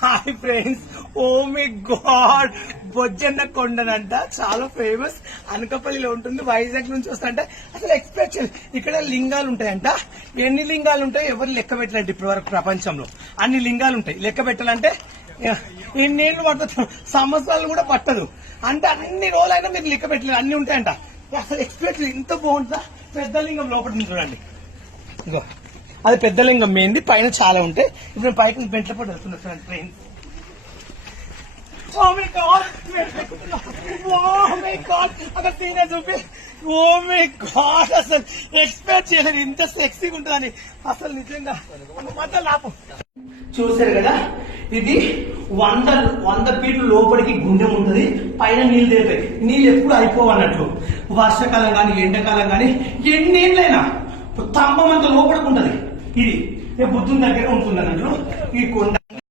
Hi friends, oh my God, Bojjanna కొండనంట, చాలా famous. అనకాపల్లిలో ఉంటుంది. వైజాగ్ నుంచి వస్తాంట. అసలు ఎక్స్పెక్ట్ చేయలేదు. ఇక్కడ లింగాలు ఉంటాయంట. ఎన్ని లింగాలు ఉంటాయి ఎవరు లెక్క పెట్టలేండి ఇప్పటి వరకు ప్రపంచంలో. అన్ని లింగాలు ఉంటాయి. లెక్క పెట్టాలంటే ఎన్నేళ్లు పడుతుంది, సంవత్సరాలు కూడా పట్టదు. అంటే అన్ని రోజులైనా మీరు లెక్క పెట్టలేదు, అన్ని ఉంటాయంట. అసలు ఎక్స్పెక్ట్ ఇంత బాగుంటుందా? పెద్ద లింగం లోపల చూడండి. ఇంకో అది పెద్ద లింగం మెయింది, పైన చాలా ఉంటాయి. ఇప్పుడు పైకి బెంట్ల పడి వెళ్తున్నా చూడండి ట్రైన్. ఓ మై గాడ్, అక్కడ సీనే చూపి. ఓ మై గాడ్, అసలు ఎక్స్పెక్ట్ చేయలేదు ఇంత సెక్సీగా ఉంటుందని. అసలు నిజంగా మొత్తం లాభం. చూసారు కదా, ఇది 100 ఫీట్లు లోపలికి గుండెం ఉంటది. పైన నీళ్లు తేలుతాయి. నీళ్ళు ఎప్పుడు అయిపోవన్నట్లు. వర్షాకాలం కానీ ఎండాకాలం కానీ ఎన్నేళ్ళైనా స్తంభం అంత లోపలికి ఉంటది. ఇది బుద్ధుని దగ్గర ఉంటుంది అన్నట్లు. ఈ కొండ